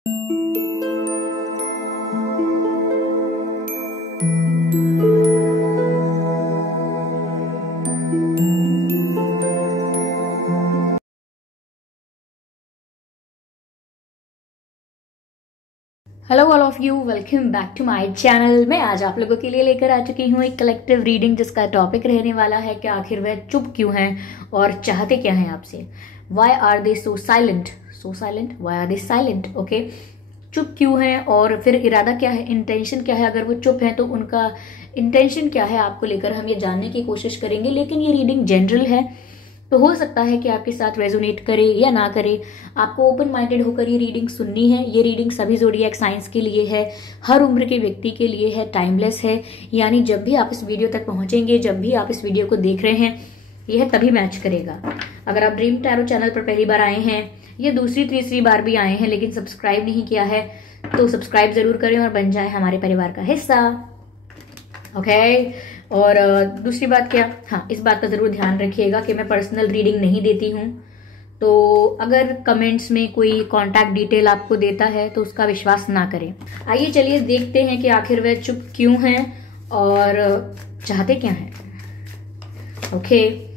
Hello all of you, welcome back to my channel. मैं आज आप लोगों के लिए लेकर आ चुकी हूँ एक कलेक्टिव रीडिंग जिसका टॉपिक रहने वाला है कि आखिर वह चुप क्यों हैं और चाहते क्या हैं आपसे। Why are they so silent, why are they silent. Okay, चुप क्यों हैं और फिर इरादा क्या है, इंटेंशन क्या है। अगर वो चुप हैं तो उनका इंटेंशन क्या है आपको लेकर, हम ये जानने की कोशिश करेंगे। लेकिन ये रीडिंग जनरल है तो हो सकता है कि आपके साथ रेजोनेट करे या ना करे। आपको ओपन माइंडेड होकर ये रीडिंग सुननी है। ये रीडिंग सभी ज़ोडिएक साइंस के लिए है, हर उम्र के व्यक्ति के लिए है, टाइमलेस है। यानी जब भी आप इस वीडियो तक पहुंचेंगे, जब भी आप इस वीडियो को देख रहे हैं, यह तभी मैच करेगा। अगर आप ड्रीम टैरो चैनल पर पहली बार आए हैं या दूसरी तीसरी बार भी आए हैं लेकिन सब्सक्राइब नहीं किया है तो सब्सक्राइब जरूर करें और बन जाए हमारे परिवार का हिस्सा। ओके। और दूसरी बात क्या, हाँ, इस बात का जरूर ध्यान रखिएगा कि मैं पर्सनल रीडिंग नहीं देती हूँ। तो अगर कमेंट्स में कोई कांटेक्ट डिटेल आपको देता है तो उसका विश्वास ना करें। आइए चलिए देखते हैं कि आखिर वह चुप क्यों हैं और चाहते क्या हैं। Okay,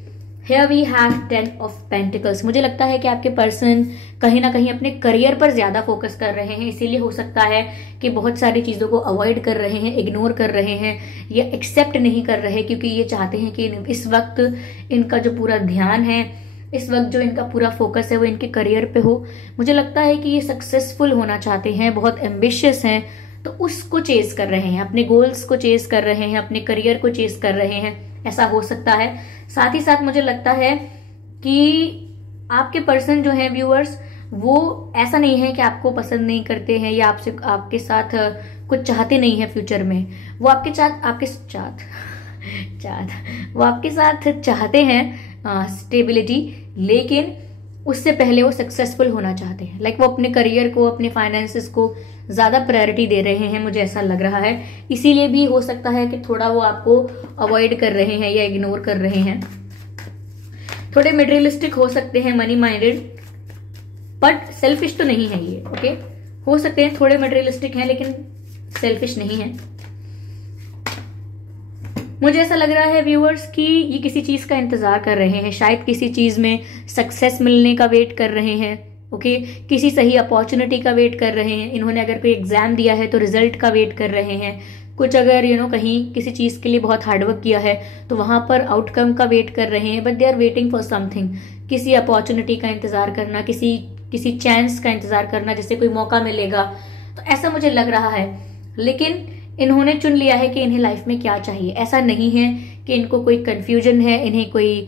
Here we have 10 of Pentacles। मुझे लगता है कि आपके पर्सन कहीं ना कहीं अपने करियर पर ज्यादा फोकस कर रहे हैं, इसीलिए हो सकता है कि बहुत सारी चीजों को अवॉइड कर रहे हैं, इग्नोर कर रहे हैं या एक्सेप्ट नहीं कर रहे, क्योंकि ये चाहते हैं कि इस वक्त इनका जो पूरा ध्यान है, इस वक्त जो इनका पूरा फोकस है वो इनके करियर पे हो। मुझे लगता है कि ये सक्सेसफुल होना चाहते हैं, बहुत एम्बिशियस हैं, तो उसको चेस कर रहे हैं, अपने गोल्स को चेस कर रहे हैं, अपने करियर को चेस कर रहे हैं। ऐसा हो सकता है। साथ ही साथ मुझे लगता है कि आपके पर्सन जो है व्यूअर्स, वो ऐसा नहीं है कि आपको पसंद नहीं करते हैं या आपके साथ कुछ चाहते नहीं है फ्यूचर में। वो आपके साथ चाहते हैं स्टेबिलिटी, लेकिन उससे पहले वो सक्सेसफुल होना चाहते हैं। लाइक वो अपने करियर को, अपने फाइनेंसेस को ज्यादा प्रायोरिटी दे रहे हैं, मुझे ऐसा लग रहा है। इसीलिए भी हो सकता है कि थोड़ा वो आपको अवॉइड कर रहे हैं या इग्नोर कर रहे हैं। थोड़े मटेरियलिस्टिक हो सकते हैं, मनी माइंडेड, बट सेल्फिश तो नहीं है ये। ओके, हो सकते हैं थोड़े मटेरियलिस्टिक हैं लेकिन सेल्फिश नहीं है। मुझे ऐसा लग रहा है व्यूअर्स कि ये किसी चीज का इंतजार कर रहे हैं, शायद किसी चीज में सक्सेस मिलने का वेट कर रहे हैं। ओके, किसी सही अपॉर्चुनिटी का वेट कर रहे हैं। इन्होंने अगर कोई एग्जाम दिया है तो रिजल्ट का वेट कर रहे हैं। कुछ अगर कहीं किसी चीज के लिए बहुत हार्डवर्क किया है तो वहां पर आउटकम का वेट कर रहे हैं, but they are waiting for something. किसी अपॉर्चुनिटी का इंतजार करना, किसी चांस का इंतजार करना, जिससे कोई मौका मिलेगा, तो ऐसा मुझे लग रहा है। लेकिन इन्होंने चुन लिया है कि इन्हें लाइफ में क्या चाहिए। ऐसा नहीं है कि इनको कोई कंफ्यूजन है, इन्हें कोई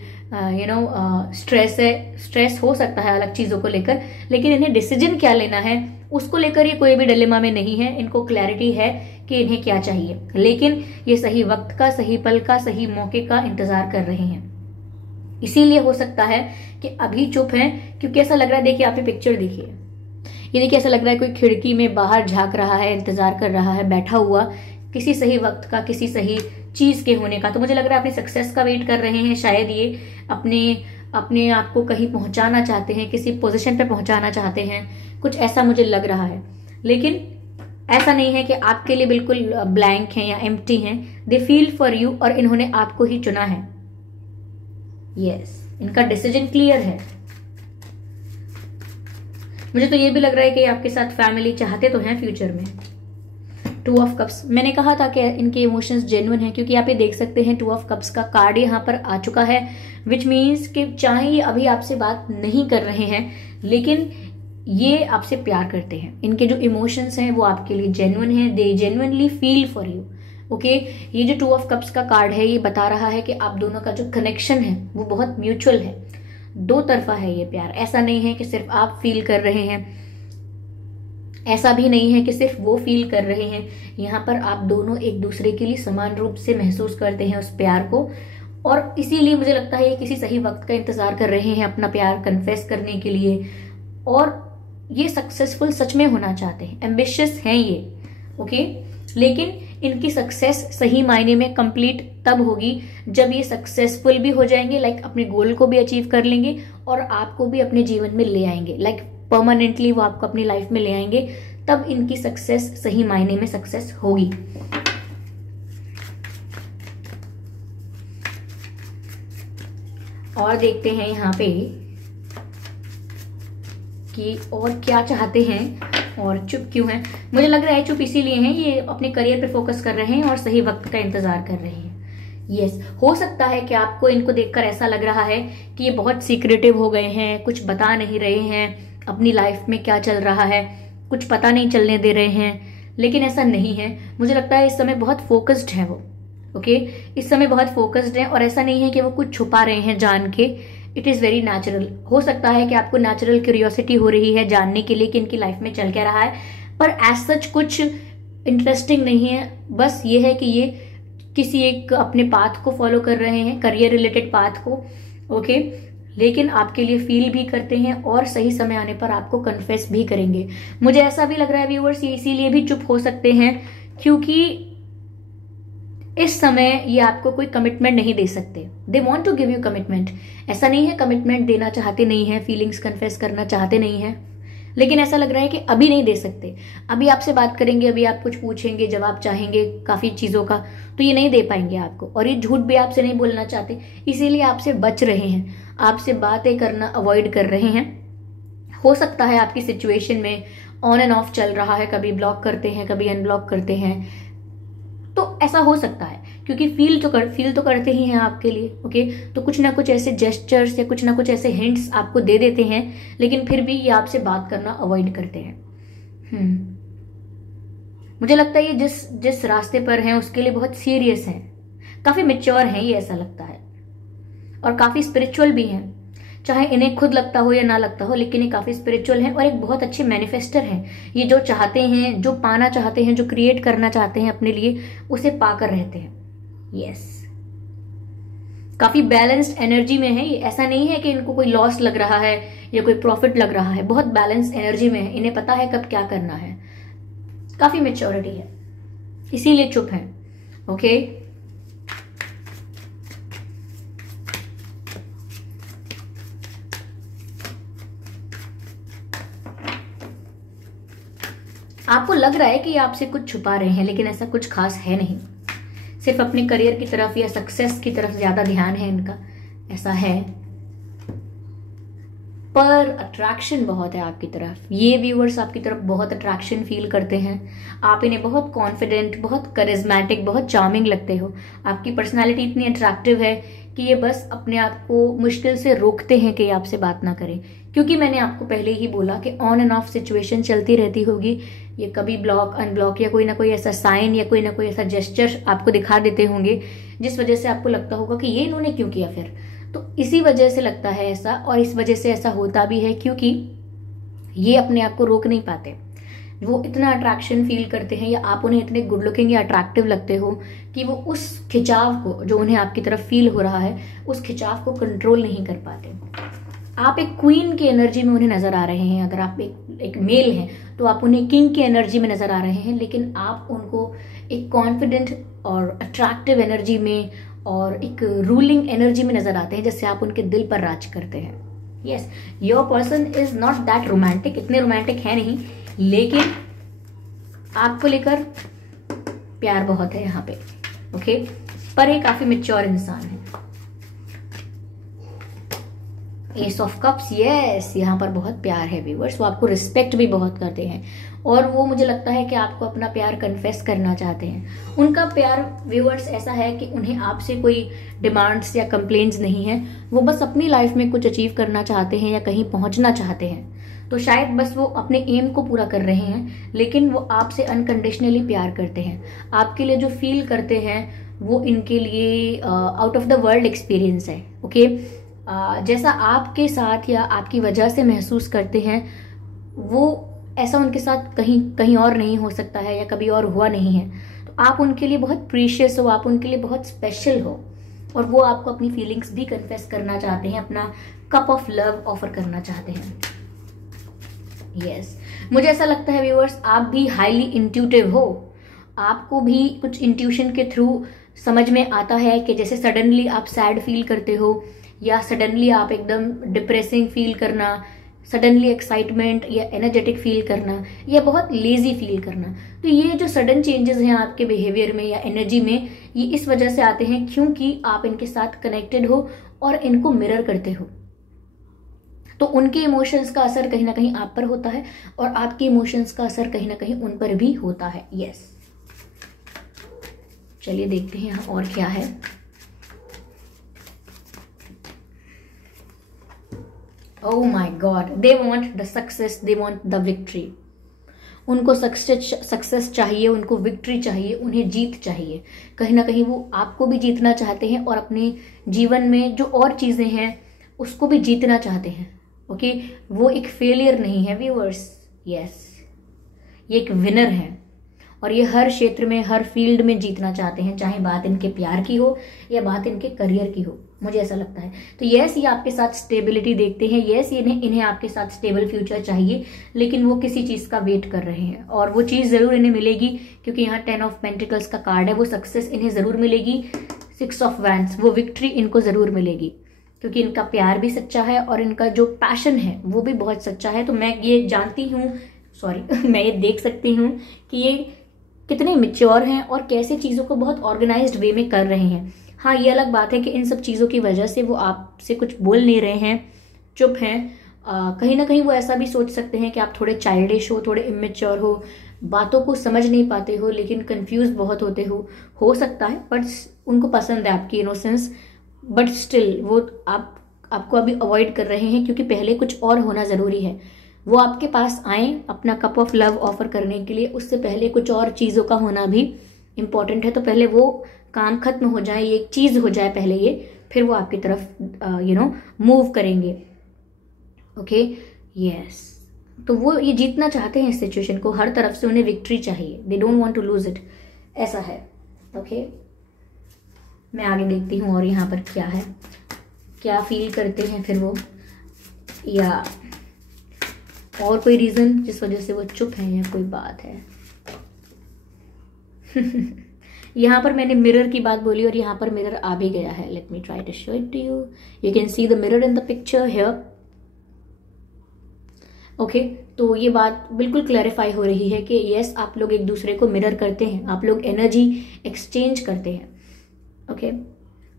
स्ट्रेस है। स्ट्रेस हो सकता है अलग चीजों को लेकर, लेकिन इन्हें डिसीजन क्या लेना है उसको लेकर ये कोई भी डिलेमा में नहीं है। इनको क्लैरिटी है कि इन्हें क्या चाहिए, लेकिन ये सही वक्त का, सही पल का, सही मौके का इंतजार कर रहे हैं। इसीलिए हो सकता है कि अभी चुप हैं, क्योंकि ऐसा लग रहा है, देखिए आप ये पिक्चर देखिए, ये देखिए, ऐसा लग रहा है कोई खिड़की में बाहर झांक रहा है, इंतजार कर रहा है बैठा हुआ, किसी सही वक्त का, किसी सही चीज के होने का। तो मुझे लग रहा है अपनी सक्सेस का वेट कर रहे हैं। शायद ये अपने आप को कहीं पहुंचाना चाहते हैं, किसी पोजीशन पे पहुंचाना चाहते हैं, कुछ ऐसा मुझे लग रहा है। लेकिन ऐसा नहीं है कि आपके लिए बिल्कुल ब्लैंक हैं या एम्प्टी हैं। दे फील फॉर यू और इन्होंने आपको ही चुना है। यस, इनका डिसीजन क्लियर है। मुझे तो ये भी लग रहा है कि आपके साथ फैमिली चाहते तो हैं फ्यूचर में। 2 ऑफ कप्स, मैंने कहा था कि इनके इमोशंस जेन्युइन हैं, क्योंकि आप ये देख सकते हैं 2 ऑफ कप्स का कार्ड यहाँ पर आ चुका है, विच मीन्स कि चाहे ये अभी आपसे बात नहीं कर रहे हैं लेकिन ये आपसे प्यार करते हैं। इनके जो इमोशंस हैं वो आपके लिए जेन्युइन हैं, they genuinely feel for you. Okay, ये जो 2 ऑफ कप्स का कार्ड है ये बता रहा है कि आप दोनों का जो कनेक्शन है वो बहुत म्यूचुअल है, दो तरफा है ये प्यार। ऐसा नहीं है कि सिर्फ आप फील कर रहे हैं, ऐसा भी नहीं है कि सिर्फ वो फील कर रहे हैं। यहाँ पर आप दोनों एक दूसरे के लिए समान रूप से महसूस करते हैं उस प्यार को, और इसीलिए मुझे लगता है ये किसी सही वक्त का इंतजार कर रहे हैं अपना प्यार कन्फेस करने के लिए। और ये सक्सेसफुल सच में होना चाहते हैं, एम्बिशियस हैं ये। ओके, लेकिन इनकी सक्सेस सही मायने में कंप्लीट तब होगी जब ये सक्सेसफुल भी हो जाएंगे, लाइक अपने गोल को भी अचीव कर लेंगे और आपको भी अपने जीवन में ले आएंगे। लाइक परमानेंटली वो आपको अपनी लाइफ में ले आएंगे, तब इनकी सक्सेस सही मायने में सक्सेस होगी। और देखते हैं यहाँ पे कि और क्या चाहते हैं और चुप क्यों हैं। मुझे लग रहा है चुप इसीलिए हैं, ये अपने करियर पे फोकस कर रहे हैं और सही वक्त का इंतजार कर रहे हैं। यस, हो सकता है कि आपको इनको देखकर ऐसा लग रहा है कि ये बहुत सीक्रेटिव हो गए हैं, कुछ बता नहीं रहे हैं अपनी लाइफ में क्या चल रहा है, कुछ पता नहीं चलने दे रहे हैं, लेकिन ऐसा नहीं है। मुझे लगता है इस समय बहुत फोकस्ड है वो। ओके, इस समय बहुत फोकस्ड है और ऐसा नहीं है कि वो कुछ छुपा रहे हैं जान के। It is very natural. हो सकता है कि आपको नेचुरल क्यूरियोसिटी हो रही है जानने के लिए कि इनकी लाइफ में चल क्या रहा है, पर एज सच कुछ इंटरेस्टिंग नहीं है। बस ये है कि ये किसी एक अपने पाथ को फॉलो कर रहे हैं, करियर रिलेटेड पाथ को। ओके, लेकिन आपके लिए फील भी करते हैं और सही समय आने पर आपको कन्फेस भी करेंगे। मुझे ऐसा भी लग रहा है व्यूअर्स, ये इसीलिए भी चुप हो सकते हैं क्योंकि इस समय ये आपको कोई कमिटमेंट नहीं दे सकते। They want to give you commitment. ऐसा नहीं है कमिटमेंट देना चाहते नहीं है, फीलिंग्स कन्फेस करना चाहते नहीं है, लेकिन ऐसा लग रहा है कि अभी नहीं दे सकते। अभी आपसे बात करेंगे, अभी आप कुछ पूछेंगे, जवाब चाहेंगे काफ़ी चीज़ों का, तो ये नहीं दे पाएंगे आपको। और ये झूठ भी आपसे नहीं बोलना चाहते, इसीलिए आपसे बच रहे हैं, आपसे बातें करना अवॉइड कर रहे हैं। हो सकता है आपकी सिचुएशन में ऑन एंड ऑफ चल रहा है, कभी ब्लॉक करते हैं, कभी अनब्लॉक करते हैं, तो ऐसा हो सकता है क्योंकि फील तो करते ही हैं आपके लिए। ओके, तो कुछ ना कुछ ऐसे जेस्चर्स या कुछ ना कुछ ऐसे हिंट्स आपको दे देते हैं, लेकिन फिर भी ये आपसे बात करना अवॉइड करते हैं। मुझे लगता है ये जिस रास्ते पर हैं उसके लिए बहुत सीरियस हैं, काफी मैच्योर हैं, ये ऐसा लगता है, और काफी स्पिरिचुअल भी हैं। चाहे इन्हें खुद लगता हो या ना लगता हो, लेकिन ये काफी स्पिरिचुअल हैं और एक बहुत अच्छे मैनिफेस्टर हैं। ये जो चाहते हैं, जो पाना चाहते हैं, जो क्रिएट करना चाहते हैं अपने लिए, उसे पाकर रहते हैं। यस, काफी बैलेंस्ड एनर्जी में है ये। ऐसा नहीं है कि इनको कोई लॉस लग रहा है या कोई प्रॉफिट लग रहा है, बहुत बैलेंस्ड एनर्जी में है। इन्हें पता है कब क्या करना है, काफी मैच्योरिटी है, इसीलिए चुप है। ओके, आपको लग रहा है कि आपसे कुछ छुपा रहे हैं, लेकिन ऐसा कुछ खास है नहीं। सिर्फ अपने करियर की तरफ या सक्सेस की तरफ ज्यादा ध्यान है इनका, ऐसा है। पर अट्रैक्शन बहुत है आपकी तरफ। ये व्यूअर्स आपकी तरफ बहुत अट्रैक्शन फील करते हैं। आप इन्हें बहुत कॉन्फिडेंट, बहुत करिज्मेटिक, बहुत चार्मिंग लगते हो। आपकी पर्सनालिटी इतनी अट्रैक्टिव है कि ये बस अपने आप को मुश्किल से रोकते हैं कि आपसे बात ना करें, क्योंकि मैंने आपको पहले ही बोला कि ऑन एंड ऑफ सिचुएशन चलती रहती होगी। ये कभी ब्लॉक, अनब्लॉक या कोई ना कोई ऐसा साइन या कोई ना कोई ऐसा जेस्चर आपको दिखा देते होंगे जिस वजह से आपको लगता होगा कि ये इन्होंने क्यों किया फिर। तो इसी वजह से लगता है ऐसा, और इस वजह से ऐसा होता भी है क्योंकि ये अपने आप को रोक नहीं पाते। वो इतना अट्रैक्शन फील करते हैं या आप उन्हें इतने गुड लुकिंग या अट्रैक्टिव लगते हो कि वो उस खिंचाव को जो उन्हें आपकी तरफ फील हो रहा है, उस खिंचाव को कंट्रोल नहीं कर पाते। आप एक क्वीन की एनर्जी में उन्हें नजर आ रहे हैं। अगर आप एक मेल हैं तो आप उन्हें किंग की एनर्जी में नजर आ रहे हैं, लेकिन आप उनको एक कॉन्फिडेंट और अट्रैक्टिव एनर्जी में और एक रूलिंग एनर्जी में नजर आते हैं, जिससे आप उनके दिल पर राज करते हैं। Yes, your person is not that romantic, इतने रोमांटिक है नहीं, लेकिन आपको लेकर प्यार बहुत है यहाँ पे। ओके, पर ये काफी मैच्योर इंसान है। एस ऑफ कप्स, यस, यहाँ पर बहुत प्यार है व्यूअर्स। वो आपको रिस्पेक्ट भी बहुत करते हैं और वो मुझे लगता है कि आपको अपना प्यार कन्फेस करना चाहते हैं। उनका प्यार व्यूअर्स ऐसा है कि उन्हें आपसे कोई डिमांड्स या कंप्लेंट्स नहीं है। वो बस अपनी लाइफ में कुछ अचीव करना चाहते हैं या कहीं पहुंचना चाहते हैं, तो शायद बस वो अपने एम को पूरा कर रहे हैं, लेकिन वो आपसे अनकंडीशनली प्यार करते हैं। आपके लिए जो फील करते हैं वो इनके लिए out of the world experience है। ओके, जैसा आपके साथ या आपकी वजह से महसूस करते हैं, वो ऐसा उनके साथ कहीं और नहीं हो सकता है या कभी और हुआ नहीं है। तो आप उनके लिए बहुत प्रीशियस हो, आप उनके लिए बहुत स्पेशल हो, और वो आपको अपनी फीलिंग्स भी कन्फेस करना चाहते हैं, अपना कप ऑफ लव ऑफर करना चाहते हैं। यस, मुझे ऐसा लगता है व्यूअर्स, आप भी हाईली इंट्यूटिव हो। आपको भी कुछ इंट्यूशन के थ्रू समझ में आता है कि जैसे सडनली आप सैड फील करते हो या सडनली आप एकदम डिप्रेसिंग फील करना, सडनली एक्साइटमेंट या एनर्जेटिक फील करना या बहुत लेजी फील करना। तो ये जो सडन चेंजेस हैं आपके बिहेवियर में या एनर्जी में, ये इस वजह से आते हैं क्योंकि आप इनके साथ कनेक्टेड हो और इनको मिरर करते हो। तो उनके इमोशंस का असर कहीं ना कहीं आप पर होता है और आपके इमोशंस का असर कहीं ना कहीं उन पर भी होता है। यस, चलिए देखते हैं यहाँ और क्या है। Oh my God, they want the success, they want the victory. उनको सक्सेस चाहिए, उनको विक्ट्री चाहिए, उन्हें जीत चाहिए। कहीं ना कहीं वो आपको भी जीतना चाहते हैं और अपने जीवन में जो और चीजें हैं उसको भी जीतना चाहते हैं। ओके, वो एक फेलियर नहीं है व्यूअर्स। यस, ये एक विनर है और ये हर क्षेत्र में, हर फील्ड में जीतना चाहते हैं, चाहे बात इनके प्यार की हो या बात इनके करियर की हो, मुझे ऐसा लगता है। तो यस, ये आपके साथ स्टेबिलिटी देखते हैं। यस, इन्हें आपके साथ स्टेबल फ्यूचर चाहिए, लेकिन वो किसी चीज का वेट कर रहे हैं और वो चीज जरूर इन्हें मिलेगी, क्योंकि यहाँ 10 ऑफ पेंटिकल्स का कार्ड है। वो सक्सेस इन्हें जरूर मिलेगी। 6 ऑफ वैंड्स, वो विक्ट्री इनको जरूर मिलेगी, क्योंकि इनका प्यार भी सच्चा है और इनका जो पैशन है वो भी बहुत सच्चा है। तो मैं ये जानती हूँ, मैं ये देख सकती हूँ कि ये कितने मैच्योर हैं और कैसे चीज़ों को बहुत ऑर्गेनाइज्ड वे में कर रहे हैं। हाँ, ये अलग बात है कि इन सब चीज़ों की वजह से वो आपसे कुछ बोल नहीं रहे हैं, चुप हैं। कहीं ना कहीं वो ऐसा भी सोच सकते हैं कि आप थोड़े चाइल्डिश हो, थोड़े इमेच्योर हो, बातों को समझ नहीं पाते हो, लेकिन कंफ्यूज बहुत होते हो सकता है। बट उनको पसंद है आपकी इनोसेंस, बट स्टिल वो आपको अभी अवॉइड कर रहे हैं, क्योंकि पहले कुछ और होना ज़रूरी है। वो आपके पास आए अपना कप ऑफ लव ऑफर करने के लिए, उससे पहले कुछ और चीज़ों का होना भी इम्पॉर्टेंट है। तो पहले वो काम खत्म हो जाए, ये एक चीज़ हो जाए पहले ये, फिर वो आपकी तरफ मूव करेंगे। ओके, यस, तो वो ये जीतना चाहते हैं इस सिचुएशन को, हर तरफ से उन्हें विक्ट्री चाहिए। They don't want to lose it, ऐसा है। ओके, मैं आगे देखती हूँ और यहाँ पर क्या है, क्या फील करते हैं फिर वो, या और कोई रीजन जिस वजह से वो चुप है, या कोई बात है। यहाँ पर मैंने मिरर की बात बोली और यहाँ पर मिरर आ भी गया है। Let me try to show it to you. You can see the mirror in the picture here. Okay, तो ये बात बिल्कुल क्लैरिफाई हो रही है कि यस, आप लोग एक दूसरे को मिरर करते हैं, आप लोग एनर्जी एक्सचेंज करते हैं। Okay,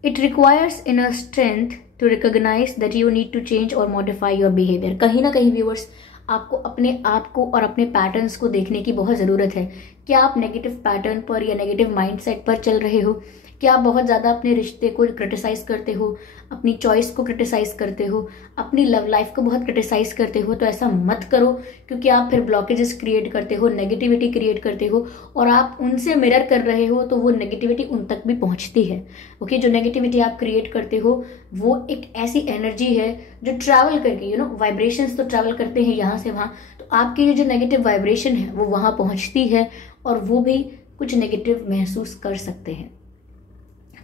it requires inner strength to recognise that you need to change और मॉडिफाई योर बिहेवियर। कहीं ना कहीं व्यूअर्स, आपको अपने आप को और अपने पैटर्न्स को देखने की बहुत ज़रूरत है। क्या आप नेगेटिव पैटर्न पर या नेगेटिव माइंडसेट पर चल रहे हो? क्या आप बहुत ज़्यादा अपने रिश्ते को क्रिटिसाइज करते हो, अपनी चॉइस को क्रिटिसाइज करते हो, अपनी लव लाइफ को बहुत क्रिटिसाइज करते हो? तो ऐसा मत करो, क्योंकि आप फिर ब्लॉकेजेस क्रिएट करते हो, नेगेटिविटी क्रिएट करते हो और आप उनसे मिरर कर रहे हो, तो वो नेगेटिविटी उन तक भी पहुंचती है। ओके, जो नेगेटिविटी आप क्रिएट करते हो वो एक ऐसी एनर्जी है जो ट्रैवल करके वाइब्रेशंस तो ट्रैवल करते हैं यहाँ से वहाँ, तो आपकी जो नेगेटिव वाइब्रेशन है वो वहाँ पहुँचती है और वो भी कुछ नेगेटिव महसूस कर सकते हैं।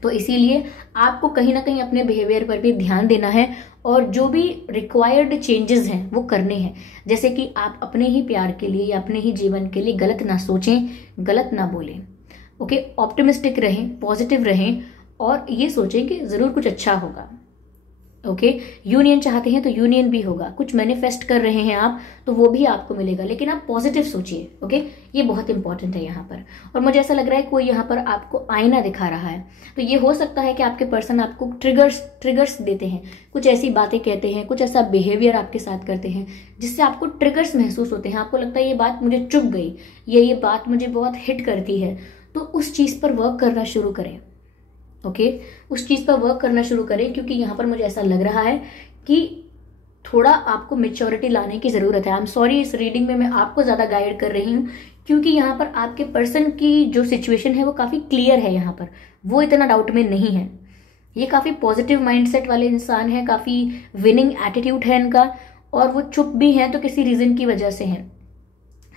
तो इसीलिए आपको कहीं ना कहीं अपने बिहेवियर पर भी ध्यान देना है और जो भी रिक्वायर्ड चेंजेस हैं वो करने हैं। जैसे कि आप अपने ही प्यार के लिए या अपने ही जीवन के लिए गलत ना सोचें, गलत ना बोलें। ओके, ऑप्टिमिस्टिक रहें, पॉजिटिव रहें और ये सोचें कि ज़रूर कुछ अच्छा होगा। ओके, यूनियन चाहते हैं तो यूनियन भी होगा, कुछ मैनिफेस्ट कर रहे हैं आप तो वो भी आपको मिलेगा, लेकिन आप पॉजिटिव सोचिए। ओके, ये बहुत इंपॉर्टेंट है यहाँ पर। और मुझे ऐसा लग रहा है कोई यहाँ पर आपको आईना दिखा रहा है, तो ये हो सकता है कि आपके पर्सन आपको ट्रिगर्स देते हैं, कुछ ऐसी बातें कहते हैं, कुछ ऐसा बिहेवियर आपके साथ करते हैं जिससे आपको ट्रिगर्स महसूस होते हैं। आपको लगता है ये बात मुझे चुभ गई या ये बात मुझे बहुत हिट करती है, तो उस चीज़ पर वर्क करना शुरू करें। ओके, उस चीज़ पर वर्क करना शुरू करें, क्योंकि यहाँ पर मुझे ऐसा लग रहा है कि थोड़ा आपको मेच्योरिटी लाने की ज़रूरत है। आई एम सॉरी, इस रीडिंग में मैं आपको ज़्यादा गाइड कर रही हूँ, क्योंकि यहाँ पर आपके पर्सन की जो सिचुएशन है वो काफ़ी क्लियर है। यहाँ पर वो इतना डाउट में नहीं है, ये काफ़ी पॉजिटिव माइंडसेट वाले इंसान है, काफ़ी विनिंग एटीट्यूड है इनका, और वो चुप भी हैं तो किसी रीज़न की वजह से हैं।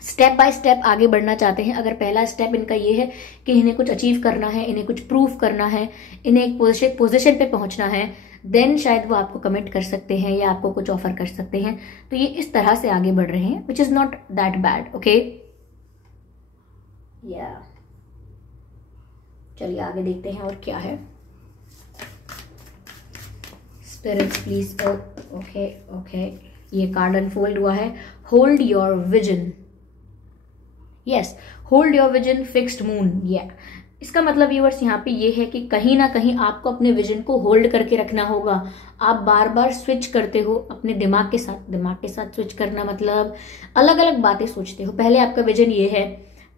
स्टेप बाय स्टेप आगे बढ़ना चाहते हैं। अगर पहला स्टेप इनका ये है कि इन्हें कुछ अचीव करना है, इन्हें कुछ प्रूव करना है, इन्हें एक पोजीशन पे पहुंचना है, देन शायद वो आपको कमिट कर सकते हैं या आपको कुछ ऑफर कर सकते हैं। तो ये इस तरह से आगे बढ़ रहे हैं, which is not that bad. Okay, या चलिए आगे देखते हैं और क्या है। Spirits please. ओके, ये कार्ड अनफोल्ड हुआ है, hold your vision. Yes, hold your vision, fixed moon. इसका मतलब व्यूअर्स यहाँ पे ये है कि कहीं ना कहीं आपको अपने विजन को होल्ड करके रखना होगा। आप बार बार स्विच करते हो अपने दिमाग के साथ स्विच करना मतलब अलग अलग बातें सोचते हो। पहले आपका विजन ये है,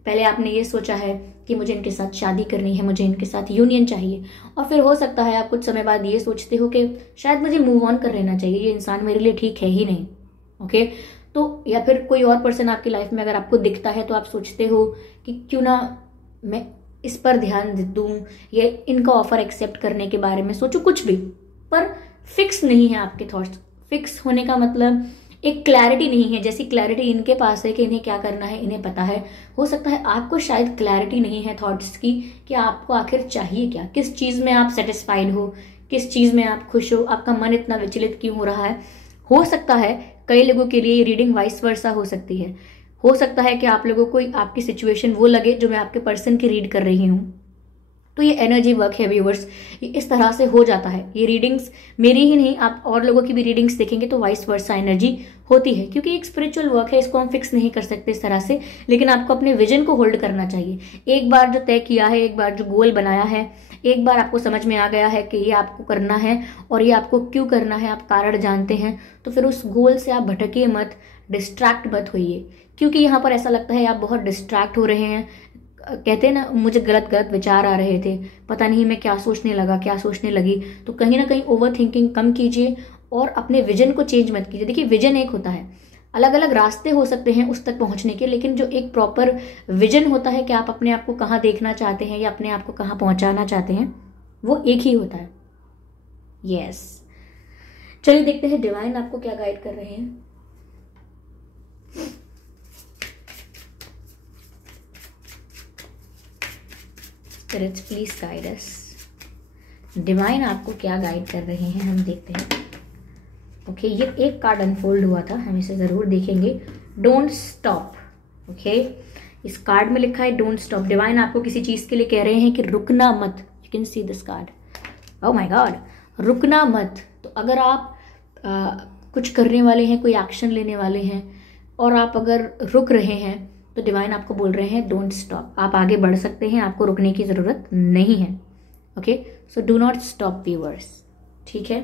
पहले आपने ये सोचा है कि मुझे इनके साथ शादी करनी है, मुझे इनके साथ यूनियन चाहिए, और फिर हो सकता है आप कुछ समय बाद ये सोचते हो कि शायद मुझे मूव ऑन कर लेना चाहिए, ये इंसान मेरे लिए ठीक है ही नहीं। ओके, तो या फिर कोई और पर्सन आपकी लाइफ में अगर आपको दिखता है तो आप सोचते हो कि क्यों ना मैं इस पर ध्यान दूं या इनका ऑफर एक्सेप्ट करने के बारे में सोचूं, कुछ भी। पर फिक्स नहीं है आपके थॉट्स। फिक्स होने का मतलब एक क्लैरिटी नहीं है, जैसी क्लैरिटी इनके पास है कि इन्हें क्या करना है, इन्हें पता है। हो सकता है आपको शायद क्लैरिटी नहीं है थॉट्स की कि आपको आखिर चाहिए क्या, किस चीज में आप सेटिस्फाइड हो, किस चीज में आप खुश हो, आपका मन इतना विचलित क्यों हो रहा है। हो सकता है कई लोगों के लिए ये रीडिंग वाइस वर्सा हो सकती है। हो सकता है कि आप लोगों को आपकी सिचुएशन वो लगे जो मैं आपके पर्सन की रीड कर रही हूँ। तो ये एनर्जी वर्क है व्यूवर्स, ये इस तरह से हो जाता है। ये रीडिंग्स मेरी ही नहीं, आप और लोगों की भी रीडिंग्स देखेंगे तो वाइस वर्सा एनर्जी होती है, क्योंकि एक स्पिरिचुअल वर्क है, इसको हम फिक्स नहीं कर सकते इस तरह से। लेकिन आपको अपने विजन को होल्ड करना चाहिए। एक बार जो तय किया है, एक बार जो गोल बनाया है, एक बार आपको समझ में आ गया है कि ये आपको करना है और ये आपको क्यों करना है, आप कारण जानते हैं, तो फिर उस गोल से आप भटकिए मत, डिस्ट्रैक्ट मत होइए। क्योंकि यहाँ पर ऐसा लगता है आप बहुत डिस्ट्रैक्ट हो रहे हैं। कहते हैं ना, मुझे गलत गलत विचार आ रहे थे, पता नहीं मैं क्या सोचने लगा, क्या सोचने लगी। तो कहीं ना कहीं ओवर थिंकिंग कम कीजिए और अपने विजन को चेंज मत कीजिए। देखिए, विजन एक होता है, अलग अलग रास्ते हो सकते हैं उस तक पहुंचने के, लेकिन जो एक प्रॉपर विजन होता है कि आप अपने आप को कहाँ देखना चाहते हैं या अपने आप को कहाँ पहुंचाना चाहते हैं, वो एक ही होता है। यस, चलिए देखते हैं डिवाइन आपको क्या गाइड कर रहे हैं। Spirits please guide us. Divine आपको क्या गाइड कर रहे हैं, हम देखते हैं। ओके, ये एक कार्ड अनफोल्ड हुआ था, हम इसे जरूर देखेंगे। Don't stop. ओके, इस कार्ड में लिखा है डोंट स्टॉप। डिवाइन आपको किसी चीज के लिए कह रहे हैं कि रुकना मत। You can see this card, oh my God, रुकना मत। तो अगर आप कुछ करने वाले हैं, कोई एक्शन लेने वाले हैं और आप अगर रुक रहे हैं, तो डिवाइन आपको बोल रहे हैं डोंट स्टॉप। आप आगे बढ़ सकते हैं, आपको रुकने की जरूरत नहीं है। Okay, so do not stop viewers, ठीक है।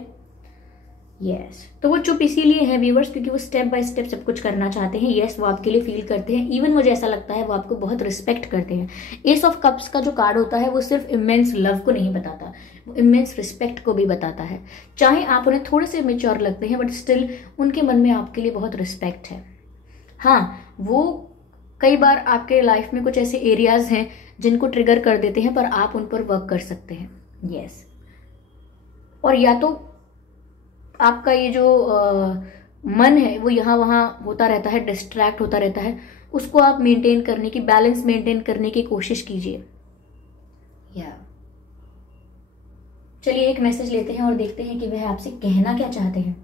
यस, तो वो चुप इसीलिए है व्यूअर्स क्योंकि वो स्टेप बाय स्टेप सब कुछ करना चाहते हैं। यस, वो आपके लिए फील करते हैं। इवन मुझे ऐसा लगता है वो आपको बहुत रिस्पेक्ट करते हैं। एस ऑफ कप्स का जो कार्ड होता है वो सिर्फ इमेंस लव को नहीं बताता, वो इमेंस रिस्पेक्ट को भी बताता है। चाहे आप उन्हें थोड़े से मेच्योर लगते हैं, बट स्टिल उनके मन में आपके लिए बहुत रिस्पेक्ट है। हाँ, वो कई बार आपके लाइफ में कुछ ऐसे एरियाज हैं जिनको ट्रिगर कर देते हैं, पर आप उन पर वर्क कर सकते हैं। यस, और या तो आपका ये जो मन है वो यहाँ वहाँ होता रहता है, डिस्ट्रैक्ट होता रहता है, उसको आप मेंटेन करने की, बैलेंस मेंटेन करने की कोशिश कीजिए। चलिए एक मैसेज लेते हैं और देखते हैं कि वह आपसे कहना क्या चाहते हैं।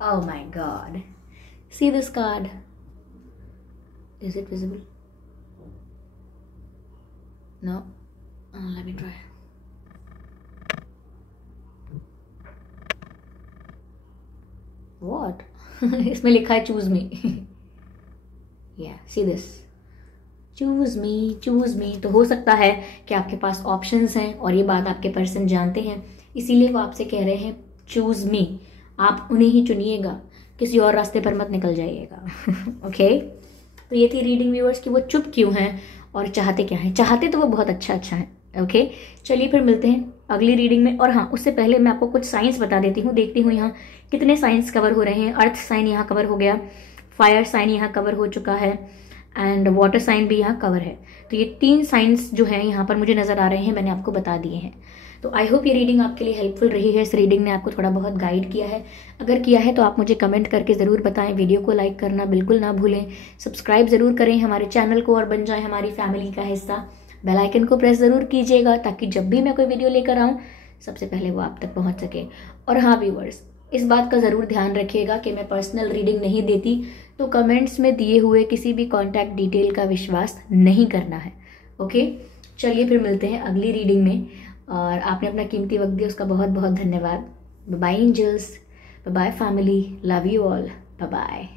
Oh my God. See this card. Is it visible? No. Let me try. What? इसमें लिखा है choose me. Yeah, see this. Choose me, choose me. तो हो सकता है कि आपके पास ऑप्शंस हैं और ये बात आपके पर्सन जानते हैं, इसीलिए वो आपसे कह रहे हैं choose me. आप उन्हें ही चुनिएगा, किसी और रास्ते पर मत निकल जाइएगा। ओके, तो ये थी रीडिंग व्यूअर्स कि वो चुप क्यों हैं और चाहते क्या हैं। चाहते तो वो बहुत अच्छा है। ओके, चलिए फिर मिलते हैं अगली रीडिंग में। और हाँ, उससे पहले मैं आपको कुछ साइंस बता देती हूँ। देखती हूँ यहाँ कितने साइंस कवर हो रहे हैं। अर्थ साइन यहाँ कवर हो गया, फायर साइन यहाँ कवर हो चुका है, एंड वाटर साइन भी यहाँ कवर है। तो ये 3 साइंस जो हैं यहाँ पर मुझे नजर आ रहे हैं, मैंने आपको बता दिए हैं। तो आई होप ये रीडिंग आपके लिए हेल्पफुल रही है। इस रीडिंग ने आपको थोड़ा बहुत गाइड किया है। अगर किया है तो आप मुझे कमेंट करके ज़रूर बताएं। वीडियो को लाइक करना बिल्कुल ना भूलें। सब्सक्राइब ज़रूर करें हमारे चैनल को और बन जाएं हमारी फैमिली का हिस्सा। बेल आइकन को प्रेस ज़रूर कीजिएगा ताकि जब भी मैं कोई वीडियो लेकर आऊँ सबसे पहले वो आप तक पहुँच सके। और हाँ व्यूअर्स, इस बात का ज़रूर ध्यान रखिएगा कि मैं पर्सनल रीडिंग नहीं देती, तो कमेंट्स में दिए हुए किसी भी कॉन्टैक्ट डिटेल का विश्वास नहीं करना है। ओके, चलिए फिर मिलते हैं अगली रीडिंग में, और आपने अपना कीमती वक्त दिया उसका बहुत बहुत धन्यवाद। Bye bye angels, bye bye family, love you all, bye bye.